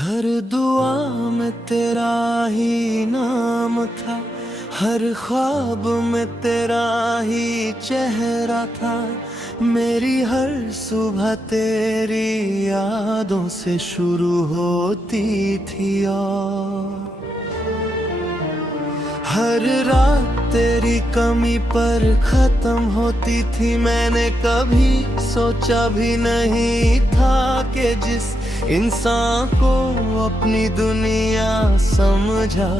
हर दुआ में तेरा ही नाम था, हर ख्वाब में तेरा ही चेहरा था। मेरी हर सुबह तेरी यादों से शुरू होती थी और हर रात तेरी कमी पर खत्म होती थी। मैंने कभी सोचा भी नहीं था कि जिस इंसान को अपनी दुनिया समझा,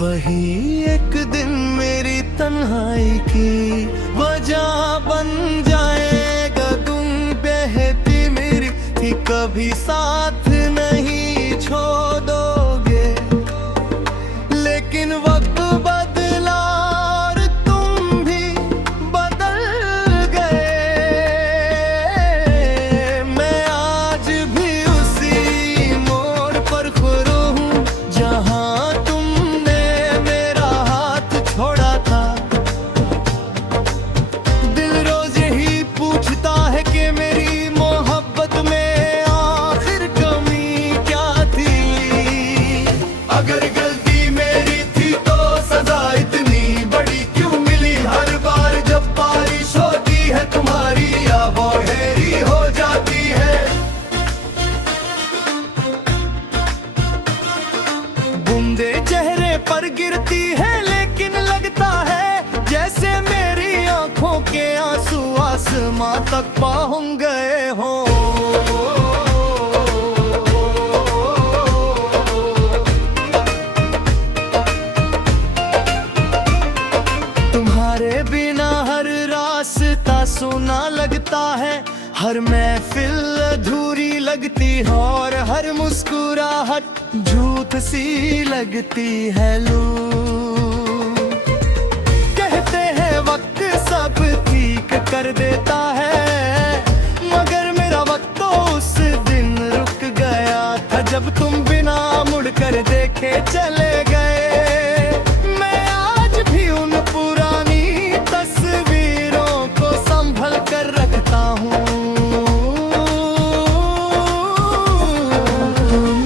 वही एक दिन मेरी तन्हाई की वजह बन जाएगा। तुम बहती मेरी थी, कभी साथ नहीं छोड़ोगे, लेकिन वक्त बदला और तुम भी बदल गए। मैं आज भी उसी मोड़ पर खड़ा हूँ जहाँ तुमने मेरा हाथ छोड़ा था। दिल रोज यही पूछता है कि मेरी मोहब्बत में आखिर कमी क्या थी। अगर गलती मेरी थी तो सजा इतनी बड़ी क्यों मिली। हर बार जब बारिश होती है तुम्हारी या बौहेरी हो जाती है। बूंदे चेहरे पर गिरती है, लेकिन लगता है जैसे मेरी आंखों के आंसू आसमां तक पहुंच गए हों। तुम्हारे बिना हर रास्ता सुना लगता है, हर महफिल अधूरी लगती है और हर मुस्कुराहट झूठ सी लगती है। लू कहते हैं वक्त सब ठीक कर देता है, मगर मेरा वक्त तो उस दिन रुक गया था जब तुम बिना मुड़ कर देखे चले गए। मैं आज भी उन पुरानी तस्वीरों को संभल कर रखता हूँ।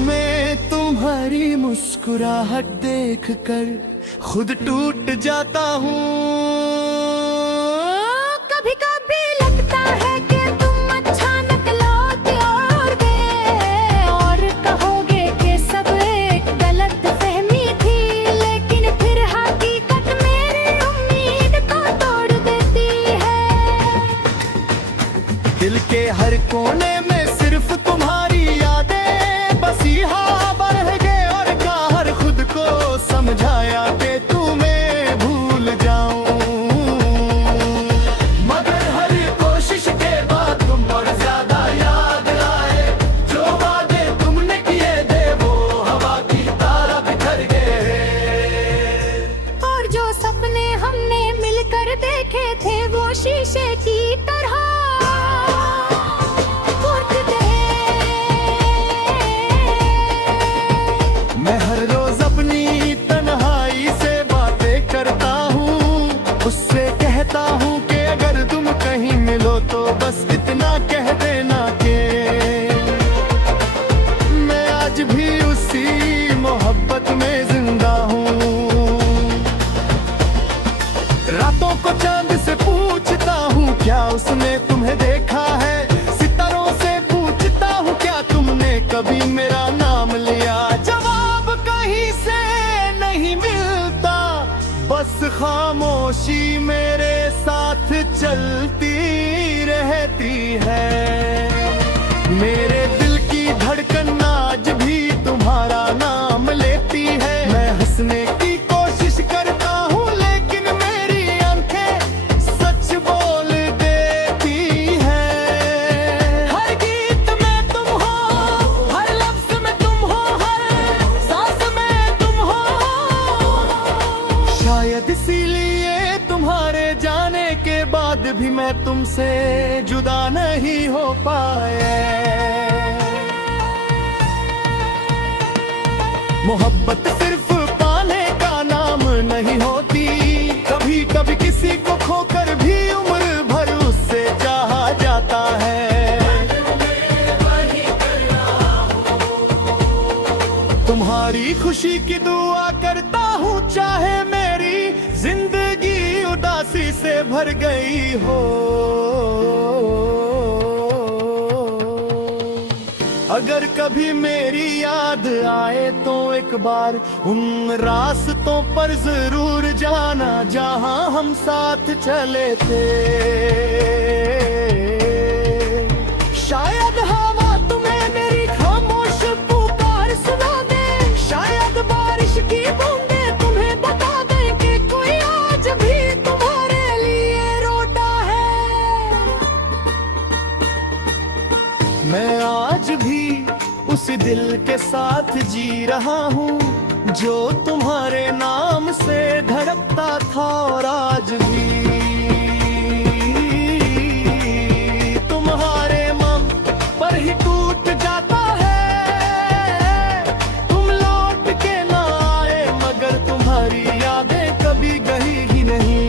मैं तुम्हारी मुस्कुराहट देख कर खुद टूट जाता हूँ। कभी कभी लगता है कि तुम अचानक लौट आओगे और कहोगे कि सब एक गलत फहमी थी, लेकिन फिर हकीकत मेरी उम्मीद को तोड़ देती है। दिल के हर कोने में सिर्फ तुम्हारी यादें बसी। हाँ बढ़ गए और हर खुद को समझाया कि तुम्हें भूल जाऊं, मगर हर कोशिश के बाद तुम और ज्यादा याद आए। जो वादे तुमने किए थे वो हवा की तरह बिखर गए, और जो सपने हमने मिलकर देखे थे वो शीशे की तरह टूट गए। मैं हर रोज अपनी तन्हाई से बातें करता हूँ, उससे कहता हूँ कि अगर तुम कहीं मिलो तो बस इतना कह देना कि मैं आज भी उसी मोहब्बत में जिंदा हूँ। रातों को चांद से पूछता हूँ क्या उसने तुम्हें देखा है। सितारों से पूछता हूँ क्या तुमने कभी मेरा नाम लिया। जवाब कहीं से नहीं मिलता, बस खामोशी मेरे साथ चलती रहती है। मेरे दिल की धड़कन आज भी तुम्हारा नाम लेती है। मैं हंसने की कोशिश करता हूँ लेकिन मेरी आंखें सच बोल देती हैं। हर गीत में तुम हो, हर लफ्ज में तुम हो, हर सांस में तुम हो। शायद इसीलिए तुम्हारे जाने के बाद भी मैं तुमसे जुदा नहीं हो पाए। मोहब्बत सिर्फ पाने का नाम नहीं होती, कभी कभी किसी को खोकर भी उम्र भर उससे चाहा जाता है। तुम्हारी खुशी की दुआ करता हूँ, चाहे मेरी जिंदगी उदासी से भर गई हो। अगर कभी मेरी याद आए तो एक बार उन रास्तों पर जरूर जाना जहां हम साथ चले थे। शायद हवा तुम्हें मेरी खामोश पुकार सुना दे, शायद बारिश की बूंदें तुम्हें बता दें कि कोई आज भी तुम्हारे लिए रोता है। मैं आज भी उस दिल के साथ जी रहा हूँ जो तुम्हारे नाम से धड़कता था, और आज भी तुम्हारे मम पर ही टूट जाता है। तुम लौट के ना आए मगर तुम्हारी यादें कभी गई ही नहीं।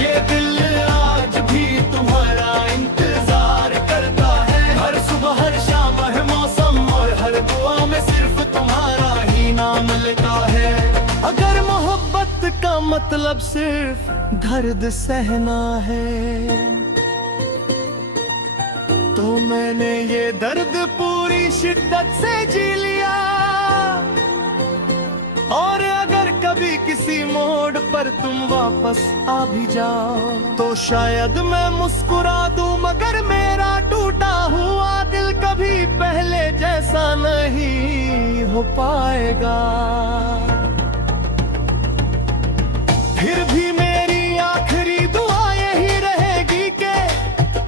ये दिल आज भी तुम्हारा इंतजार करता है, हर सुबह हर शाम हर मौसम और हर दुआ में सिर्फ तुम्हारा ही नाम लेता है। अगर मोहब्बत का मतलब सिर्फ दर्द सहना है तो मैंने ये दर्द पूरी शिद्दत से जी लिया। और अगर कभी किसी मोड़ पर तुम वापस आ भी जाओ तो शायद मैं मुस्कुरा दूं, मगर मेरा टूटा हुआ दिल कभी पहले जैसा नहीं हो पाएगा। फिर भी मेरी आखिरी दुआ यही रहेगी कि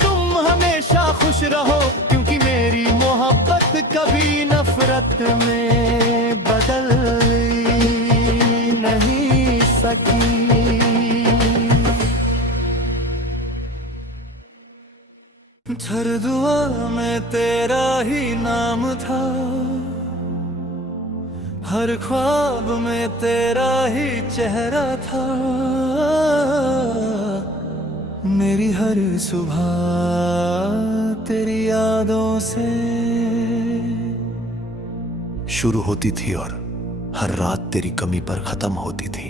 तुम हमेशा खुश रहो, क्योंकि मेरी मोहब्बत कभी नफरत में बदल नहीं सकी। हर दुआ में तेरा ही नाम था, हर ख्वाब में तेरा ही चेहरा था। मेरी हर सुबह तेरी यादों से शुरू होती थी और हर रात तेरी कमी पर खत्म होती थी।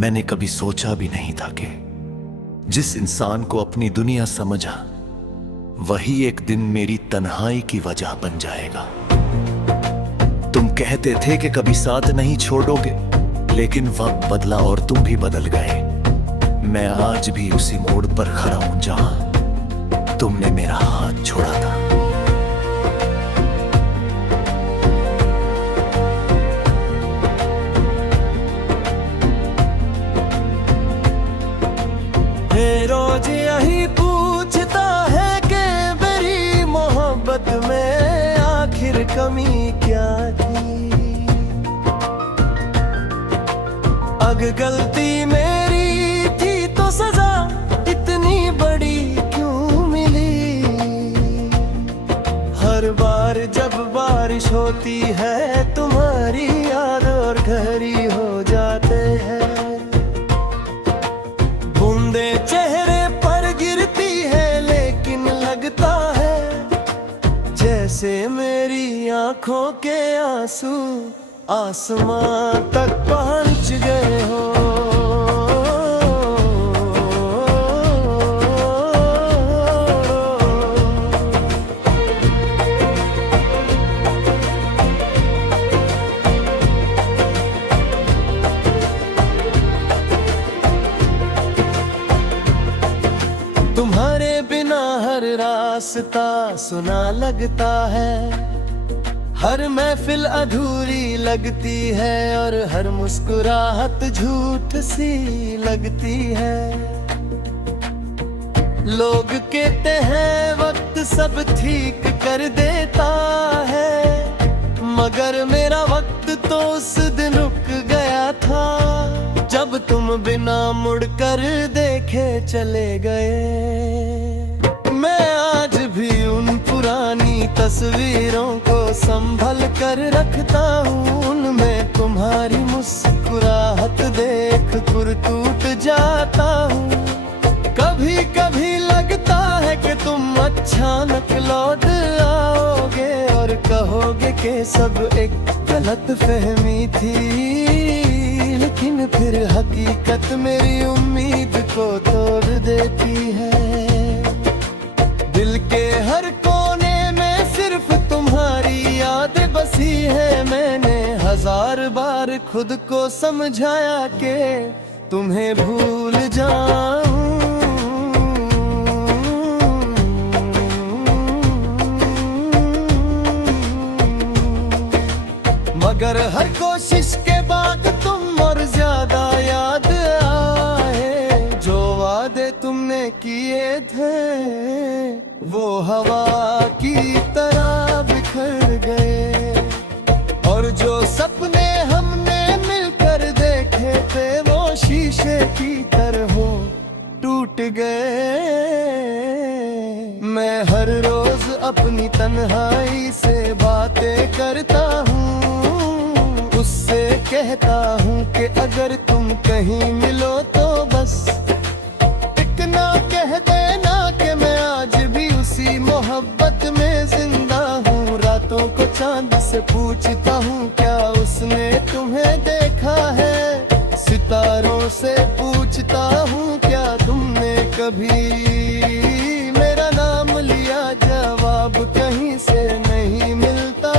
मैंने कभी सोचा भी नहीं था कि जिस इंसान को अपनी दुनिया समझा वही एक दिन मेरी तन्हाई की वजह बन जाएगा। तुम कहते थे कि कभी साथ नहीं छोड़ोगे, लेकिन वक्त बदला और तुम भी बदल गए। मैं आज भी उसी मोड़ पर खड़ा हूं जहां तुमने मेरा हाथ छोड़ा था। रोज यही पूछता है कि मेरी मोहब्बत में आखिर कमी क्या थी। अगर गलती मेरी थी तो सजा इतनी बड़ी क्यों मिली। हर बार जब बारिश होती है तुम्हारी याद और घरी हो जाते हैं। बूंदे चेहरे पर गिरती है लेकिन लगता है जैसे मेरी आंखों के आंसू आसमां तक पहुंच गए हो। तुम्हारे बिना हर रास्ता सुना लगता है, हर महफिल अधूरी लगती है और हर मुस्कुराहट झूठ सी लगती है। लोग कहते हैं वक्त सब ठीक कर देता है, मगर मेरा वक्त तो उस दिन रुक गया था जब तुम बिना मुड़कर देखे चले गए। मैं आज भी उन पुरानी तस्वीरों को संभल कर रखता हूँ, उनमें तुम्हारी मुस्कुराहट देख कर टूट जाता हूँ। कभी कभी लगता है कि तुम अचानक लौट आओगे और कहोगे कि सब एक गलत फहमी थी, लेकिन फिर हकीकत मेरी उम्मीद को तोड़ देती है। दिल के हर कोने में सिर्फ तुम्हारी याद बसी है। मैंने 1000 बार खुद को समझाया कि तुम्हें भूल जाऊं, मगर हर कोशिश के बाद तुम और ज्यादा याद आए। जो वादे तुमने किए थे वो हवा की तरह बिखर गए, और जो सपने हमने मिलकर देखे थे वो शीशे की तरह टूट गए। मैं हर रोज अपनी तन्हाई से बातें करता हूँ, उससे कहता हूँ कि अगर तुम कहीं मिलो तो बस इतना कह देना कि मैं आज भी उसी मोहब्बत में जिंदा हूँ। रातों को चांद से पूछता हूँ क्या उसने तुम्हें देखा है, सितारों से पूछता हूँ क्या तुमने कभी मेरा नाम लिया। जवाब कहीं से नहीं मिलता,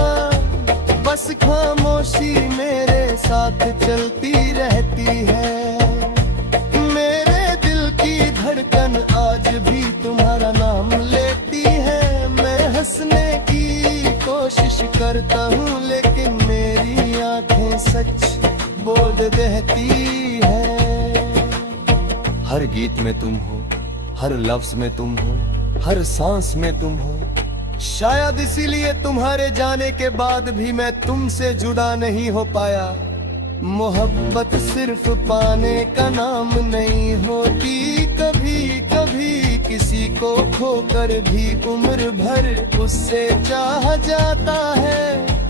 बस खामोशी मेरे साथ चलती रहती है। मेरे दिल की धड़कन आज भी तुम्हारा नाम लेती है। मैं हंसने की कोशिश करता हूँ लेकिन मेरी आंखें सच बोल देती है। हर गीत में तुम हो, हर लफ्ज में तुम हो, हर सांस में तुम हो। शायद इसीलिए तुम्हारे जाने के बाद भी मैं तुमसे जुड़ा नहीं हो पाया। मोहब्बत सिर्फ पाने का नाम नहीं होती, कभी कभी किसी को खोकर भी उम्र भर उससे चाहा जाता है।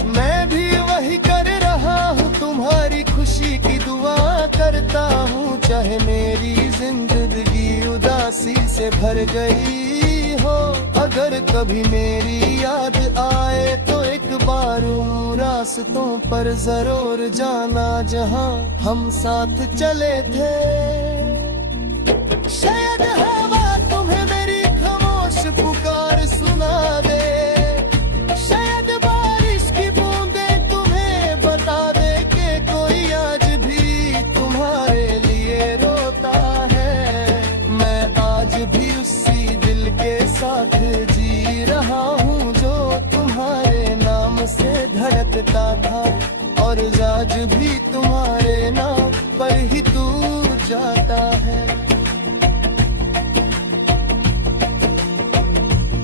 मैं भी वही कर रहा हूँ, तुम्हारी खुशी की दुआ करता हूँ। चाहे मेरी जिंदगी उदासी से भर गई हो, अगर कभी मेरी याद आए तो एक बार उन रास्तों पर जरूर जाना जहाँ हम साथ चले थे। शायद हवा तुम्हें मेरी खामोश पुकार सुना दे, शायद बारिश की बूंदें तुम्हें बता दे कि कोई आज भी तुम्हारे लिए रोता है। मैं आज भी उसी दिल के साथ जी रहा हूँ जो तुम्हारे नाम से धड़कता था, और आज भी तुम्हारे नाम पर ही तू जाता है।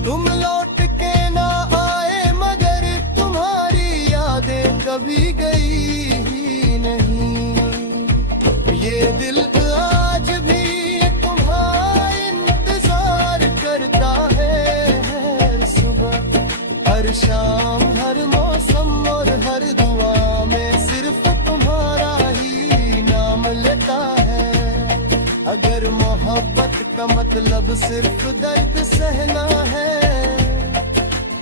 तुम लौट के ना आए मगर तुम्हारी यादें कभी गई ही नहीं। ये दिल आज भी तुम्हारा इंतजार करता है, हर सुबह हर शाम हर मौसम और हर दुआ में सिर्फ तुम्हारा ही नाम लेता है। अगर मोहब्बत का मतलब सिर्फ दर्द सहना है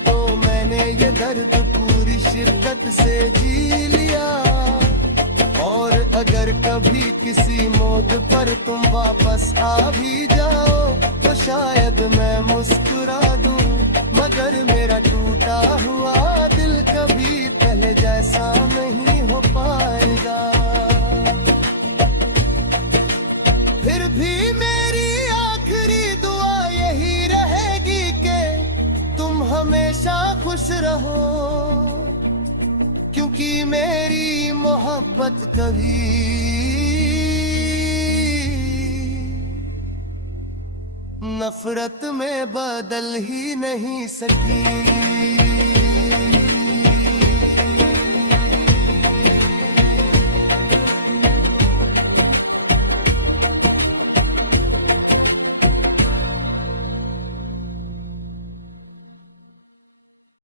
तो मैंने ये दर्द पूरी शिद्दत से जी लिया। और अगर कभी किसी मोड़ पर तुम वापस आ भी जाओ तो शायद मैं मुस्कुरा दूं, मगर मेरा टूटा हुआ दिल कभी पहले जैसा नहीं हो पाएगा। फिर भी मेरी आखिरी दुआ यही रहेगी कि तुम हमेशा खुश रहो, क्योंकि मेरी मोहब्बत कभी नफरत में बदल ही नहीं सकी।